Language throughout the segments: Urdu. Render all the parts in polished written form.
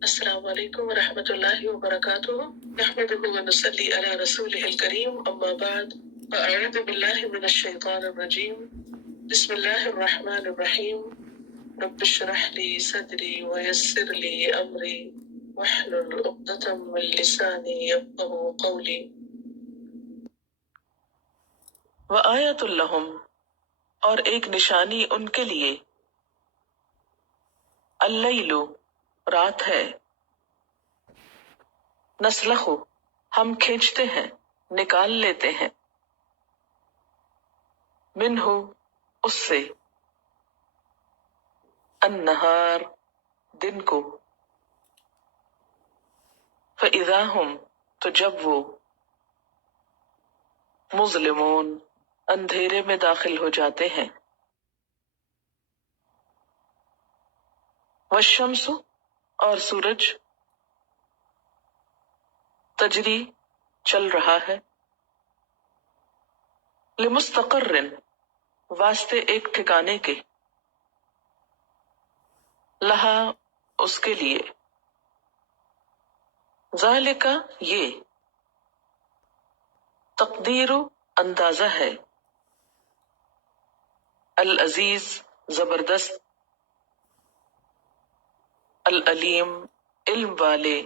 السلام علیکم ورحمۃ اللہ وبرکاتہ نحمده ونصلی علی رسوله الکریم اما بعد فاعوذ باللہ من الشیطان الرجیم بسم اللہ الرحمن الرحیم رب اشرح لي صدری ويسر لي امری واحلل عقدۃ من لسانی یفقهوا قولی وآیۃ لہم اور ایک نشانی ان کے لیے اللیل رات ہے نسلخ ہم کھینچتے ہیں نکال لیتے ہیں منہ اس سے النہار دن کو فَإِذَا هُمْ تو جب وہ مظلمون اندھیرے میں داخل ہو جاتے ہیں والشمس اور سورج تجری چل رہا ہے لمستقر واسطے ایک ٹھکانے کے لہا اس کے لیے ذالک یہ تقدیر اندازہ ہے العزیز زبردست العلیم علم والے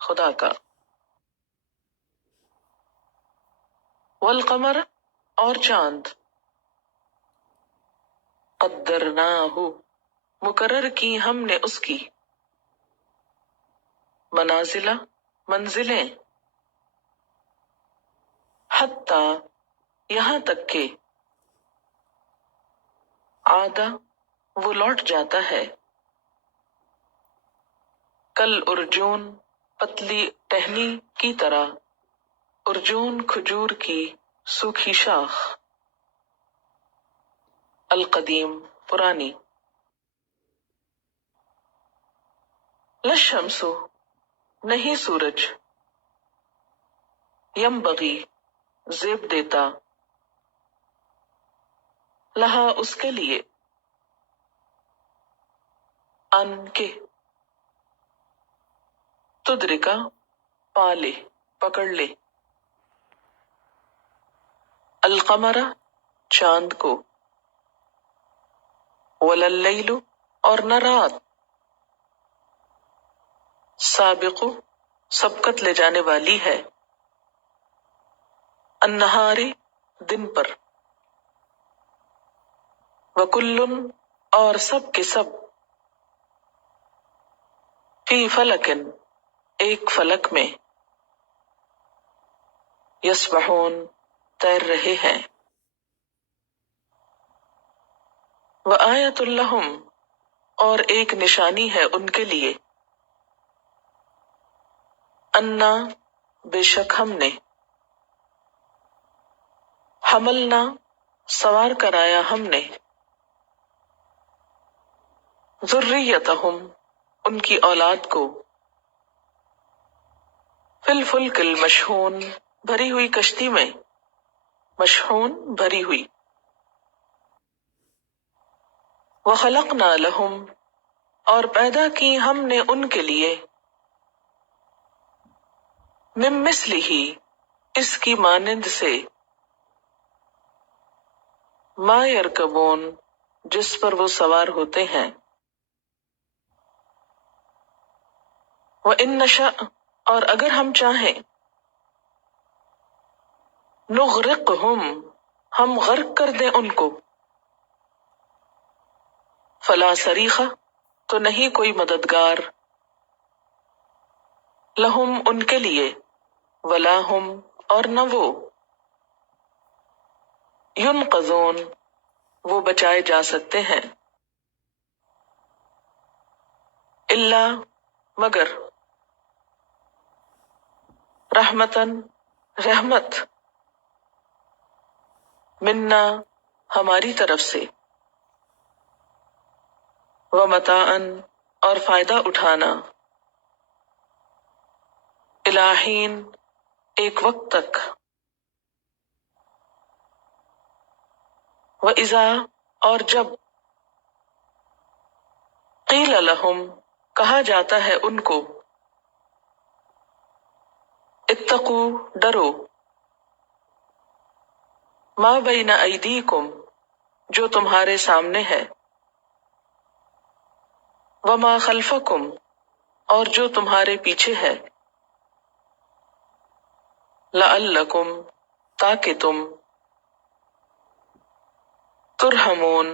خدا کا والقمر اور چاند قدرناہ مقرر کی ہم نے اس کی منازل منزلیں حتی یہاں تک کہ عادہ وہ لوٹ جاتا ہے کل ارجون پتلی ٹہنی کی طرح ارجون کھجور کی سوکھی شاخ القدیم پرانی لشمس نہیں سورج ینبغی زیب دیتا لہا اس کے لیے ان کے تدرکا پالے پکڑ لے القمر چاند کو ولللیل اور نہ رات سابق سبقت لے جانے والی ہے النہاری دن پر وکل اور سب کے سب فی فلکن ایک فلک میں یسبحون تیر رہے ہیں وآیۃ لہم اور ایک نشانی ہے ان کے لیے انا بے شک ہم نے حملنا سوار کرایا ہم نے ذریتہم ان کی اولاد کو فی الفلک المشحون بھری ہوئی کشتی میں مشحون بھری ہوئی وخلقنا لہم اور پیدا کی ہم نے ان کے لیے من مثلہ اس کی مانند سے ما یرکبون جس پر وہ سوار ہوتے ہیں وَإِن نَّشَأْ اور اگر ہم چاہیں نغرقہم ہم غرق کر دیں ان کو فلا صریخ تو نہیں کوئی مددگار لہم ان کے لیے ولا ہم اور نہ وہ ینقذون وہ بچائے جا سکتے ہیں الا مگر رحمتن رحمت منا ہماری طرف سے ومتاعن اور فائدہ اٹھانا الہین ایک وقت تک وَإِذَا اور جب قیل لہم کہا جاتا ہے ان کو اتقو ڈرو، ما بین ایدیکم جو تمہارے سامنے ہے، وما خلفکم اور جو تمہارے پیچھے ہے، لعلکم تاکہ تم ترحمون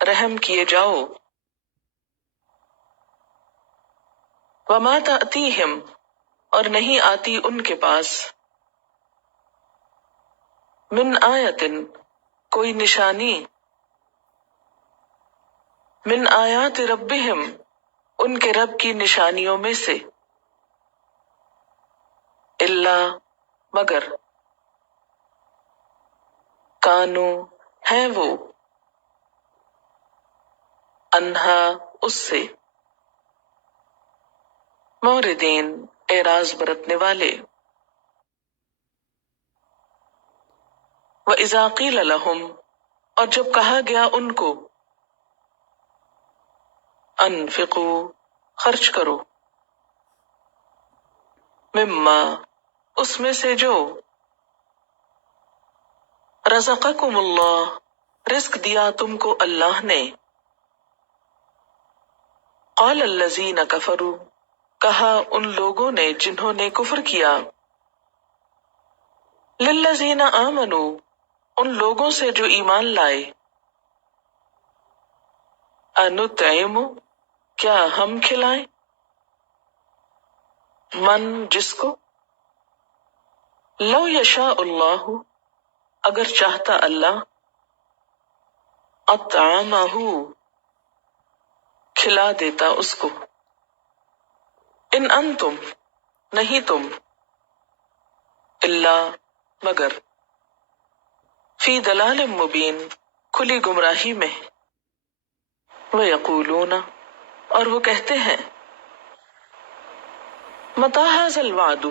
رحم کیے جاؤ، وما تأتیہم اور نہیں آتی ان کے پاس، من آیتن کوئی نشانی، من آیات ربہم ان کے رب کی نشانیوں میں سے، الا مگر، کانو ہیں وہ، انہا اس سے، موردین اعراض برتنے والے۔ وَإِذَا قِيلَ لَهُمْ اور جب کہا گیا ان کو، انفقوا خرچ کرو، مما اس میں سے جو، رزقکم اللہ رزق دیا تم کو اللہ نے، قال الذین کفروا کہا ان لوگوں نے جنہوں نے کفر کیا، للذین آمنوا ان لوگوں سے جو ایمان لائے، انطعم کیا ہم کھلائیں، من جس کو، لو یشاء اللہ اگر چاہتا اللہ، اطعمہ کھلا دیتا اس کو، ان انتم نہیں تم، الا مگر، فی دلال مبین کھلی گمراہی میں، ویقولون اور وہ کہتے ہیں، متی ھذا الوعد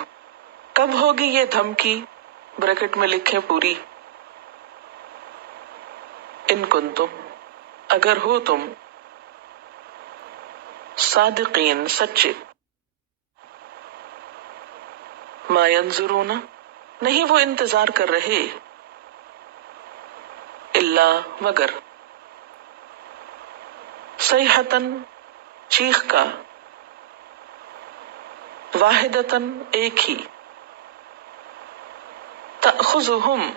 کب ہوگی یہ دھمکی، بریکٹ میں لکھیں پوری، ان کنتم اگر ہو تم، صادقین سچے، ما ینظرون نہیں وہ انتظار کر رہے، الا مگر، صیحۃً چیخ کا، واحدۃً ایک ہی، تأخذہم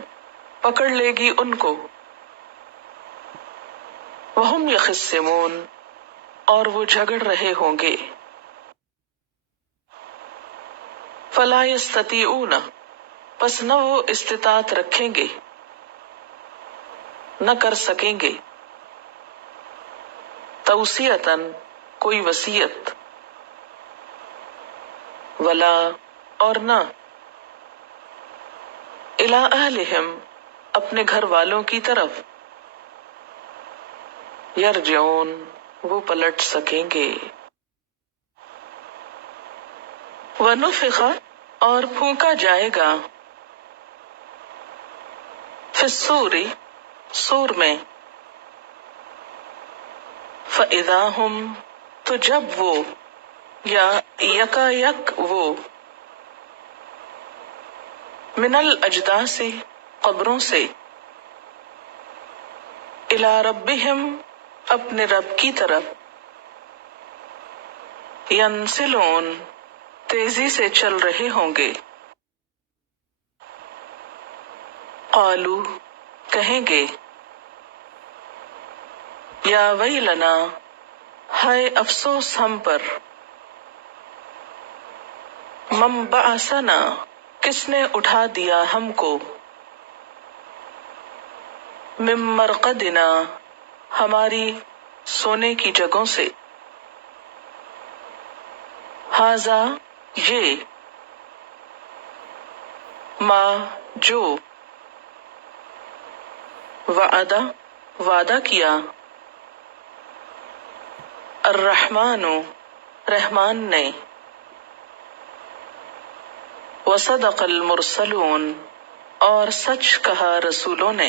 پکڑ لے گی ان کو، وہم یخصمون اور وہ جھگڑ رہے ہوں گے، فلا یستطیعون پس نہ وہ استطاعت رکھیں گے، نہ کر سکیں گے، توصیۃً کوئی وصیت، ولا اور نہ، الی اہلہم اپنے گھر والوں کی طرف، یرجعون وہ پلٹ سکیں گے، ونفخ اور پھونکا جائے گا، فی الصور صور میں، فاذا ہم تو جب وہ، یا یکا یک وہ، من الاجداث قبروں سے، الی ربہم اپنے رب کی طرف، ینسلون تیزی سے چل رہے ہوں گے، قالوا کہیں گے، یا ویلنا ہائے افسوس ہم پر، من بعثنا کس نے اٹھا دیا ہم کو، من مرقدنا ہماری سونے کی جگہوں سے، ھذا یہ، ما جو، وعدہ وعدہ کیا، الرحمن رحمان نے، وصدق المرسلون اور سچ کہا رسولوں نے۔